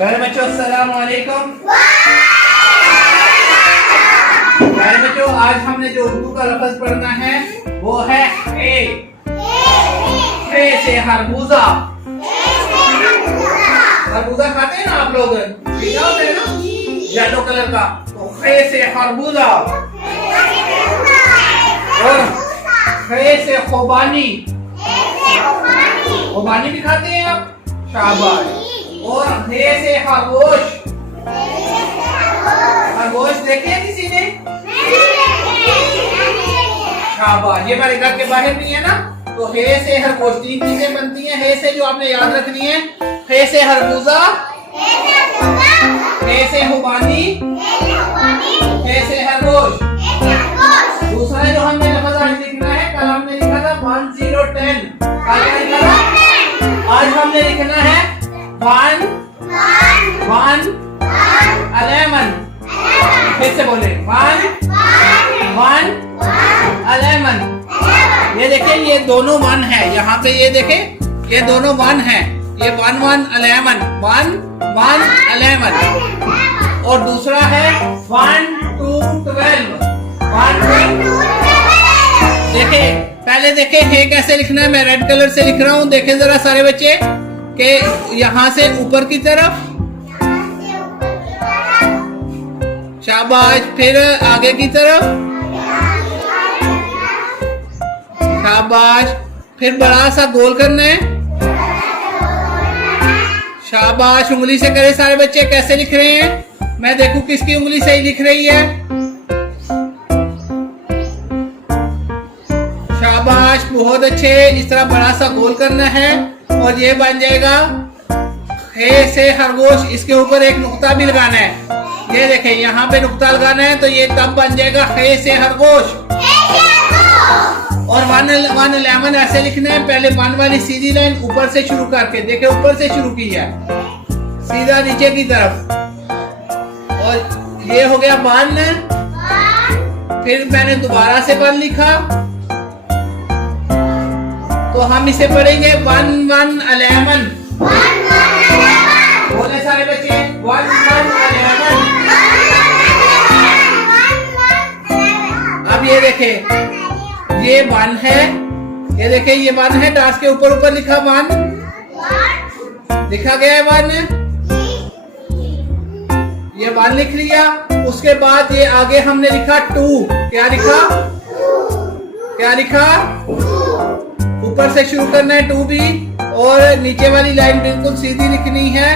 प्यारे बच्चों अस्सलाम वालेकुम। प्यारे बच्चों आज हमने जो उर्दू का लफ्ज पढ़ना है वो है खे। खे से खरबूजा। खरबूजा खाते हैं ना आप लोग, मीठा होता है ना येलो कलर का, तो खे से खरबूजा। और खे से खुबानी। खुबानी भी खाते हैं आप, शाबाश। और खे से खरगोश। खरगोश देखे हैं किसी ने? शाबाश। ये मेरे घर के बाहर भी है ना, तो हे से खरगोश। 3 चीजें बनती हैं हे से जो आपने याद रखनी है। हे से खरबूजा, हे से खुबानी, हे से खरगोश। दूसरा जो हमने लफ्ज आज लिखना है, कल हमने लिखा था 1010। आज हमने लिखना है 1 11। फिर से बोले 1 11। ये देखें, ये दोनों 1 है। यहाँ पे ये देखें, ये दोनों 1 है। ये 1 1 11 1 1 11। और दूसरा है 1 2 12 1 2। देखें, पहले देखें हे कैसे लिखना है। मैं रेड कलर से लिख रहा हूँ, देखें जरा सारे बच्चे कि यहाँ से ऊपर की तरफ, शाबाश। फिर आगे की तरफ, शाबाश। फिर बड़ा सा गोल करना है, शाबाश। उंगली से करें सारे बच्चे। कैसे लिख रहे हैं, मैं देखूं किसकी उंगली सही लिख रही है। शाबाश, बहुत अच्छे। इस तरह बड़ा सा गोल करना है और ये बन जाएगा हे से खरगोश। इसके ऊपर एक नुक्ता भी लगाना है। ये देखें, यहाँ पे नुक्ता लगाना है तो ये तब बन जाएगा हे से खरगोश। और 1 11 ऐसे लिखना है। पहले 1 वाली सीधी लाइन ऊपर से शुरू करके, देखे ऊपर से शुरू की है सीधा नीचे की तरफ। और ये हो गया 1। फिर मैंने दोबारा से 1 लिखा, तो हम इसे पढ़ेंगे 1 1 11। बोले सारे बच्चे 1 1 11। अब ये देखें, ये 1 है। ये देखें, ये 1 है। डास के ऊपर ऊपर लिखा 1 लिखा गया है 1। ये 1 लिख लिया। उसके बाद ये आगे हमने लिखा 2। क्या लिखा? क्या लिखा? ऊपर से शुरू करना है 2 भी, और नीचे वाली लाइन बिल्कुल सीधी लिखनी है।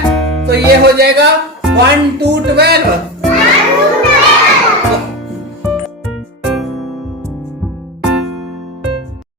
तो ये हो जाएगा 1 2 12।